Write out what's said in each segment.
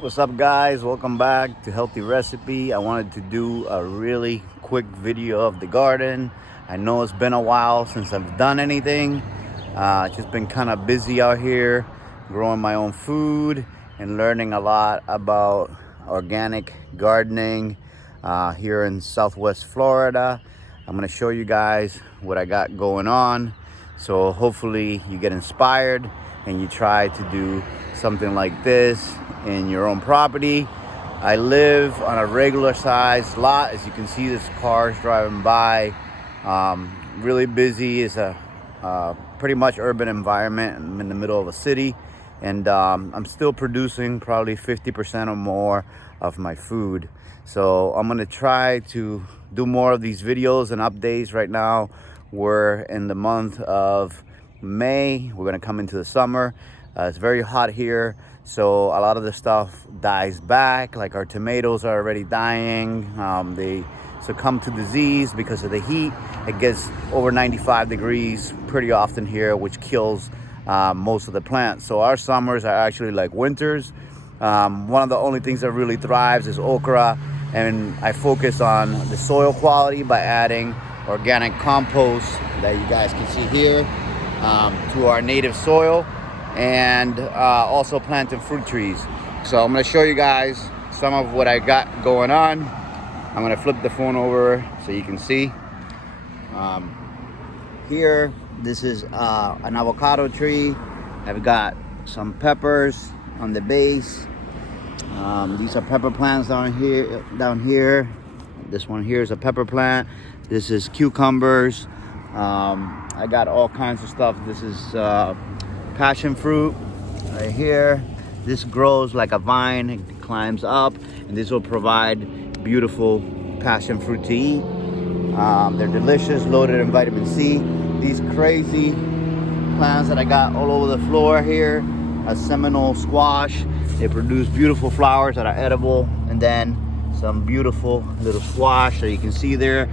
What's up, guys? Welcome back to Healthy Recipe. I wanted to do a really quick video of the garden. I know it's been a while since I've done anything. Just been kind of busy out here growing my own food and learning a lot about organic gardening here in Southwest Florida. I'm going to show you guys what I got going on. So hopefully you get inspired and you try to do something like this in your own property. I live on a regular sized lot. As you can see, there's cars driving by. Really busy. It's a pretty much urban environment. I'm in the middle of a city, and I'm still producing probably 50% or more of my food. So I'm gonna try to do more of these videos and updates. Right now we're in the month of May. We're gonna come into the summer. It's very hot here, so a lot of the stuff dies back. Like our tomatoes are already dying. They succumb to disease because of the heat. It gets over 95 degrees pretty often here, which kills most of the plants. So our summers are actually like winters. One of the only things that really thrives is okra, and I focus on the soil quality by adding organic compost that you guys can see here to our native soil, and also planting fruit trees. So I'm going to show you guys some of what I got going on. I'm going to flip the phone over so you can see. Here, this is an avocado tree. I've got some peppers on the base. These are pepper plants down here. This one here is a pepper plant. This is cucumbers. I got all kinds of stuff. This is passion fruit right here. This grows like a vine. It climbs up, and this will provide beautiful passion fruit to eat. They're delicious, loaded in vitamin C. These crazy plants that I got all over the floor here, a Seminole squash. They produce beautiful flowers that are edible, and then some beautiful little squash that you can see there.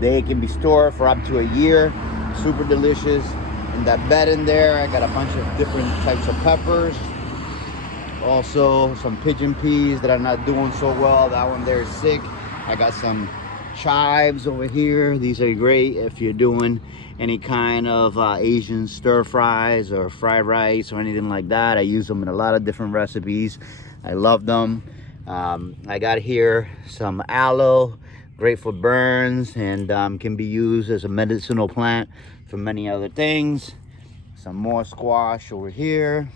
They can be stored for up to a year. Super delicious. In that bed in there, I got a bunch of different types of peppers. Also some pigeon peas that are not doing so well. That one there is sick. I got some chives over here. These are great if you're doing any kind of Asian stir fries or fried rice or anything like that. I use them in a lot of different recipes. I love them. I got here some aloe, great for burns, and can be used as a medicinal plant for many other things. Some more squash over here.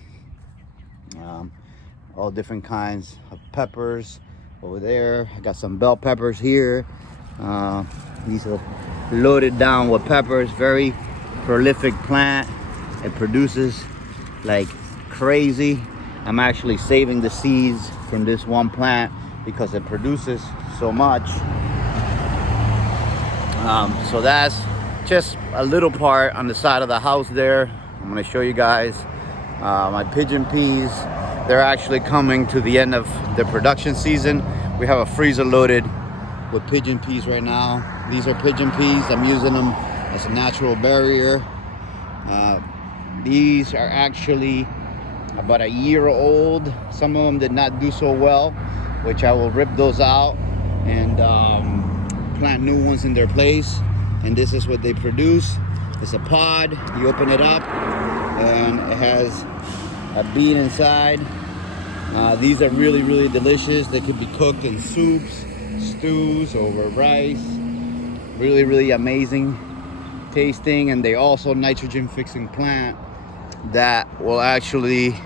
All different kinds of peppers over there. I got some bell peppers here. These are loaded down with peppers. Very prolific plant. It produces like crazy. I'm actually saving the seeds from this one plant because it produces so much. So that's just a little part on the side of the house there. I'm going to show you guys my pigeon peas. They're actually coming to the end of the production season. We have a freezer loaded with pigeon peas right now. These are pigeon peas. I'm using them as a natural barrier. These are actually about a year old. Some of them did not do so well, which I will rip those out and plant new ones in their place. And this is what they produce. It's a pod. You open it up and it has a bean inside. These are really, really delicious. They could be cooked in soups, stews, over rice. Really, really amazing tasting. And they also nitrogen fixing plant that will actually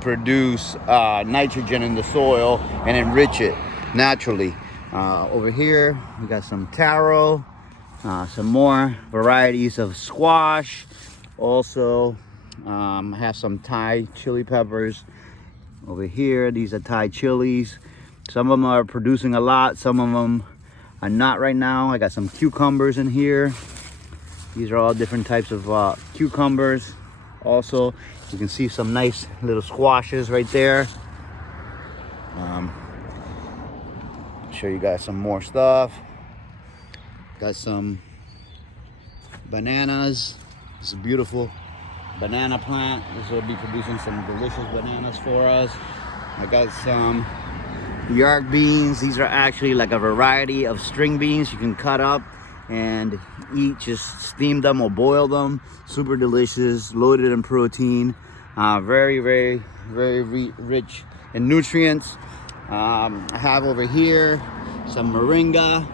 produce nitrogen in the soil and enrich it naturally. Over here we got some taro, some more varieties of squash. Also have some Thai chili peppers over here. These are Thai chilies. Some of them are producing a lot, some of them are not right now. I got some cucumbers in here. These are all different types of cucumbers. Also, you can see some nice little squashes right there. Show you guys some more stuff. Got some bananas. This is a beautiful banana plant. This will be producing some delicious bananas for us. I got some yard beans. These are actually like a variety of string beans you can cut up and eat. Just steam them or boil them. Super delicious, loaded in protein, very rich in nutrients. I have over here some moringa,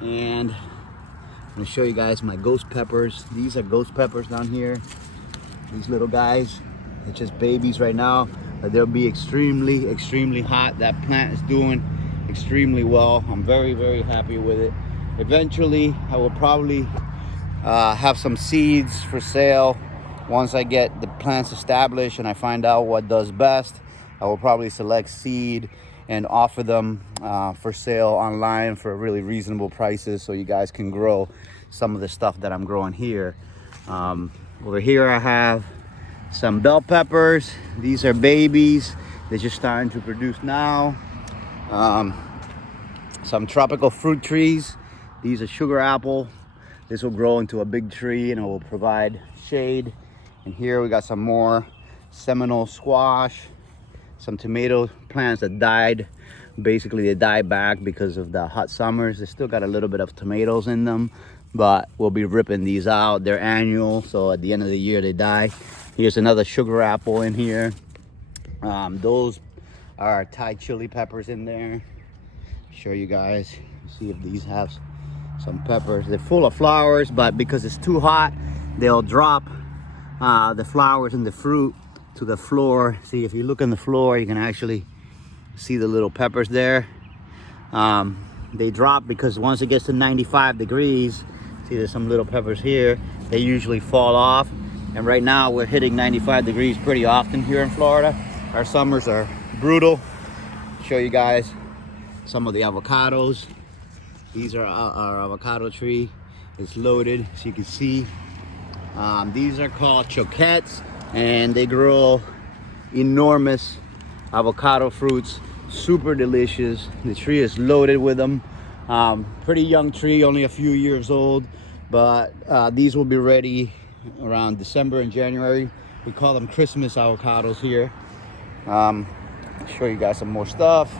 and I'm gonna show you guys my ghost peppers. These are ghost peppers down here. These little guys, they're just babies right now, but they'll be extremely hot. That plant is doing extremely well. I'm very happy with it. Eventually, I will probably have some seeds for sale. Once I get the plants established and I find out what does best, I will probably select seed and offer them for sale online for really reasonable prices, so you guys can grow some of the stuff that I'm growing here. Over here I have some bell peppers. These are babies. They're just starting to produce now. Some tropical fruit trees. These are sugar apple. This will grow into a big tree and it will provide shade. And here we got some more Seminole squash, some tomato plants that died. Basically they died back because of the hot summers. They still got a little bit of tomatoes in them, but we'll be ripping these out. They're annual, so at the end of the year they die. Here's another sugar apple in here. Those are Thai chili peppers in there. Show you guys, see if these have some peppers. They're full of flowers, but because it's too hot, they'll drop the flowers and the fruit to the floor. See, if you look on the floor, you can actually see the little peppers there. They drop because once it gets to 95 degrees, see there's some little peppers here, they usually fall off. And right now we're hitting 95 degrees pretty often here in Florida. Our summers are brutal. Show you guys some of the avocados. These are our avocado tree. It's loaded, so you can see. These are called choquettes, and they grow enormous avocado fruits, super delicious. The tree is loaded with them. Pretty young tree, only a few years old, but these will be ready around December and January. We call them Christmas avocados here. I'll show you guys some more stuff.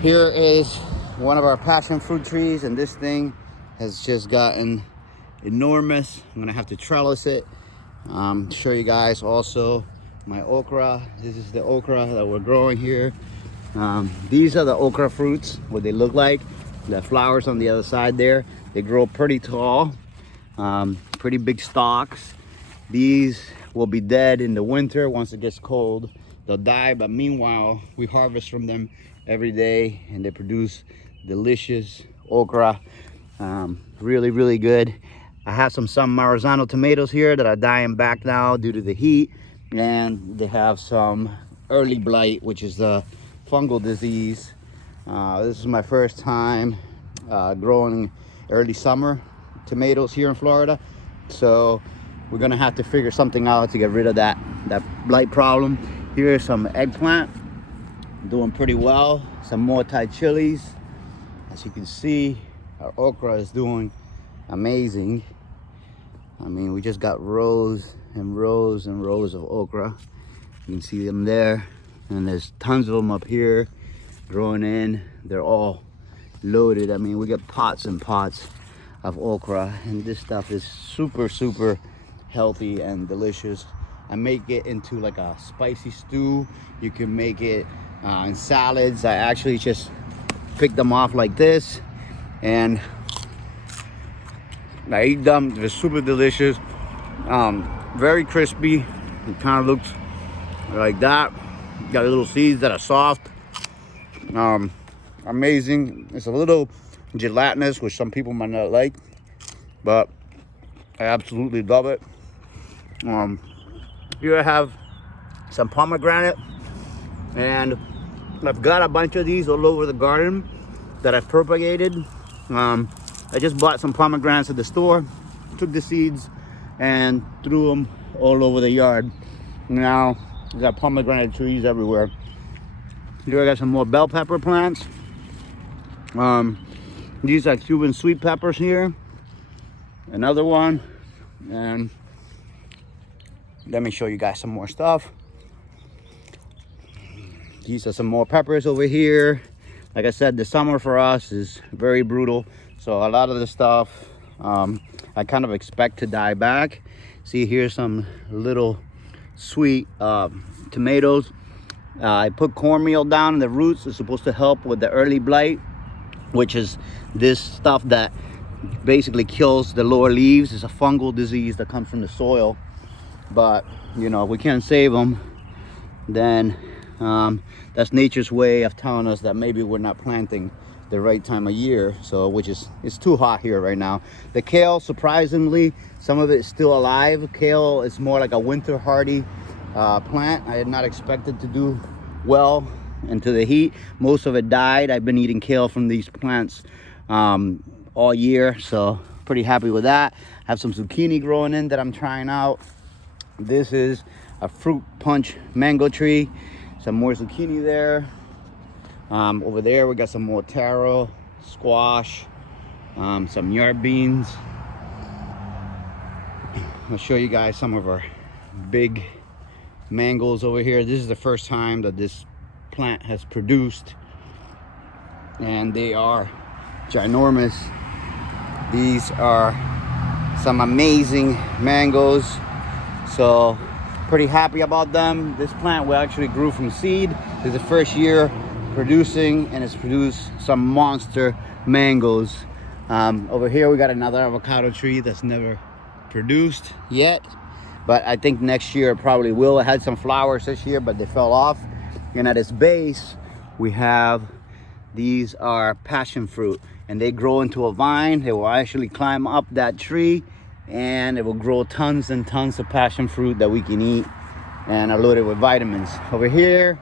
Here is one of our passion fruit trees, and this thing has just gotten enormous. I'm gonna have to trellis it. Show you guys also my okra. This is the okra that we're growing here. These are the okra fruits, what they look like. The flowers on the other side there, they grow pretty tall, pretty big stalks. These will be dead in the winter. Once it gets cold, they'll die, but meanwhile we harvest from them every day and they produce delicious okra. Really good. I have some Marzano tomatoes here that are dying back now due to the heat, and they have some early blight, which is a fungal disease. This is my first time growing early summer tomatoes here in Florida, so we're gonna have to figure something out to get rid of that blight problem. Here's some eggplant, doing pretty well. Some more Thai chilies. As you can see, our okra is doing amazing. I mean, we just got rows and rows and rows of okra. You can see them there, and there's tons of them up here growing in. They're all loaded. I mean, we get pots and pots of okra, and this stuff is super healthy and delicious. I make it into like a spicy stew. You can make it in salads. I actually just pick them off like this and I eat them. They're super delicious, very crispy. It kind of looks like that. Got little seeds that are soft. Amazing. It's a little gelatinous, which some people might not like, but I absolutely love it. Here I have some pomegranate, and I've got a bunch of these all over the garden that I've propagated. I just bought some pomegranates at the store, took the seeds and threw them all over the yard. Now we got pomegranate trees everywhere. Here I got some more bell pepper plants. These are Cuban sweet peppers here. Another one. And let me show you guys some more stuff. These are some more peppers over here. Like I said, the summer for us is very brutal, so a lot of the stuff I kind of expect to die back. See, here's some little sweet tomatoes. I put cornmeal down in the roots. It's supposed to help with the early blight, which is this stuff that basically kills the lower leaves. It's a fungal disease that comes from the soil, but you know, if we can't save them, then that's nature's way of telling us that maybe we're not planting the right time of year. So which is, it's too hot here right now. The kale, surprisingly, some of it is still alive. Kale is more like a winter hardy plant. I had not expected to do well into the heat. Most of it died. I've been eating kale from these plants all year, so pretty happy with that. I have some zucchini growing in that I'm trying out. This is a fruit punch mango tree. Some more zucchini there. Over there we got some more taro, squash, some yard beans. I'll show you guys some of our big mangoes over here. This is the first time that this plant has produced, and they are ginormous. These are some amazing mangoes, so pretty happy about them. This plant we actually grew from seed. This is the first year producing, and it's produced some monster mangoes. Over here we got another avocado tree that's never produced yet, but I think next year it probably will. It had some flowers this year, but they fell off. And at its base we have, these are passion fruit, and they grow into a vine. They will actually climb up that tree, and it will grow tons and tons of passion fruit that we can eat and are loaded with vitamins. Over here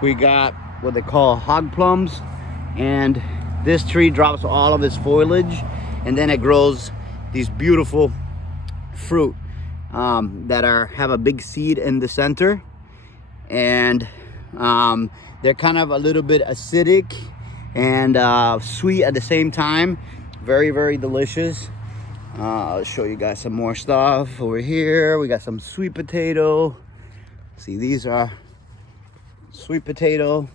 we got what they call hog plums, and this tree drops all of its foliage, and then it grows these beautiful fruit that have a big seed in the center, and they're kind of a little bit acidic and sweet at the same time. Very, very delicious. I'll show you guys some more stuff. Over here we got some sweet potato. See, these are sweet potato,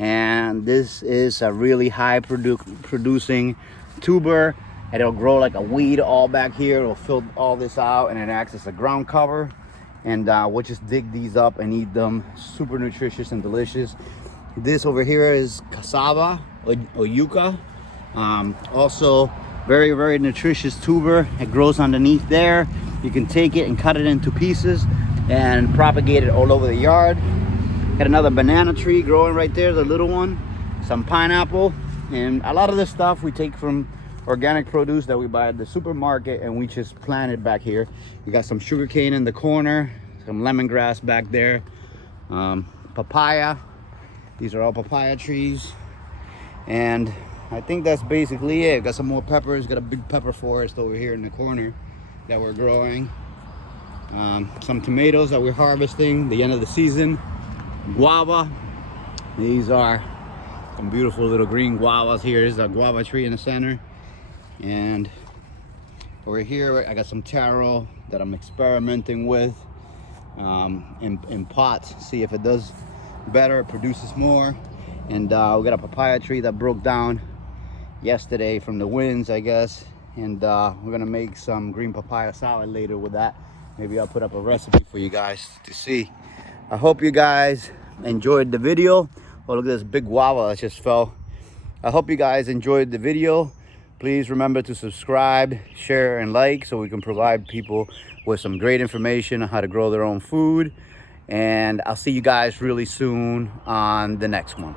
and this is a really high producing tuber, and it'll grow like a weed all back here. It'll fill all this out, and it acts as a ground cover, and we'll just dig these up and eat them. Super nutritious and delicious. This over here is cassava or yucca, also very, very nutritious tuber. It grows underneath there. You can take it and cut it into pieces and propagate it all over the yard. Got another banana tree growing right there, the little one. Some pineapple, and a lot of this stuff we take from organic produce that we buy at the supermarket, and we just plant it back here. We got some sugar cane in the corner, some lemongrass back there, papaya. These are all papaya trees, and I think that's basically it. Got some more peppers. Got a big pepper forest over here in the corner that we're growing. Some tomatoes that we're harvesting the end of the season. Guava. These are some beautiful little green guavas. Here is a guava tree in the center, and over here I got some taro that I'm experimenting with in pots. See if it does better, it produces more. And we got a papaya tree that broke down yesterday from the winds, I guess, and we're gonna make some green papaya salad later with that. Maybe I'll put up a recipe for you guys to see. I hope you guys enjoyed the video. Oh, look at this big guava that just fell. I hope you guys enjoyed the video. Please remember to subscribe, share, and like, so we can provide people with some great information on how to grow their own food. And I'll see you guys really soon on the next one.